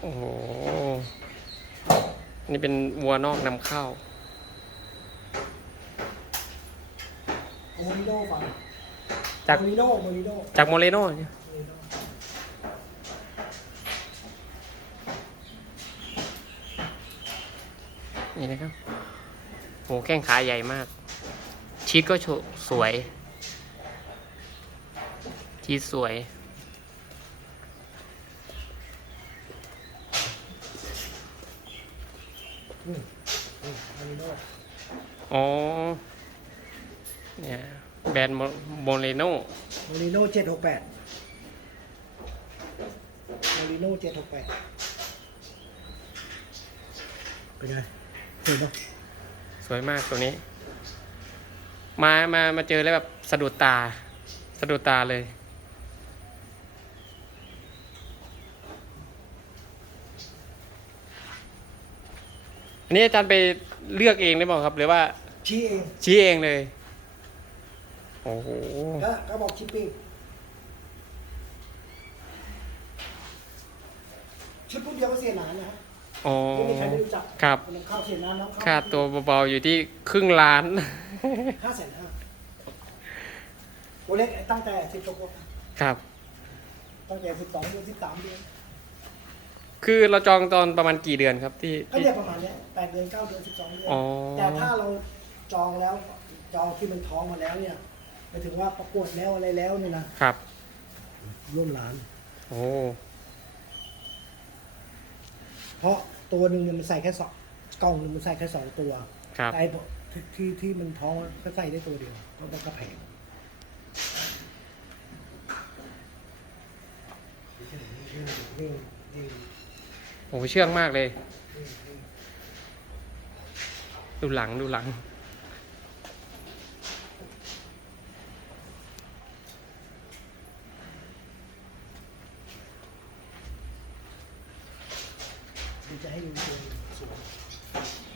โอ้โห นี่เป็นวัวนอกนำเข้า โมริโน่ฟังจาก โมริโน่โมริโน่จากโมเรโน่เนี่ยโมริโน่นี่นะครับโหแข้งขาใหญ่มาก ชีสก็โชสวย ชีสสวย อืมอืมโมริโน่อ๋อ เนี่ย แบรนด์โมโมเรโน่โมริโน่เจ็ดหกแปดโมริโน่เจ็ดหกแปดเป็นไงเห็นปะสวยมากตัวนี้ มา มา มาเจอแล้วแบบสะดุดตา สะดุดตาเลย อันนี้อาจารย์ไปเลือกเองได้เปล่าครับหรือว่า ชี้เองชี้เองเลย โอ้โหก็ก็บอกชิปปิ้งชิปปุ๊บเดียวก็เสียหนานนะฮะอ๋อไม่มีใครไม่รู้จักครับมันเข้าเสียหนานแล้วเข้าค่าตัวเบาๆอยู่ที่ครึ่งล้านห้าแสนห้าตัวเล็กตั้งแต่สิบกว่าครับตั้งแต่สิบสองเดือนสิบสามเดือน คือเราจองตอนประมาณกี่เดือนครับที่ก็ที่ เนี่ยประมาณเนี้ยแปดเดือนเก้าเดือนสิบสองเดือนอ๋อ แต่ถ้าเราจองแล้วจองที่มันท้องมาแล้วเนี่ยหมายถึงว่าประกวดแล้วอะไรแล้วเนี่ยนะครับ ร่วมล้าน โอ้เพราะตัวหนึ่งเนี่ยมันใส่แค่สองกล่องหนึ่งมันใส่แค่สองตัวครับ แต่ไอ้ที่ที่ที่มันท้องก็ใส่ได้ตัวเดียวก็มันก็แพงนี่นี่ โอ้เชื่องมากเลย ดูหลังดูหลัง จะให้ดูสวย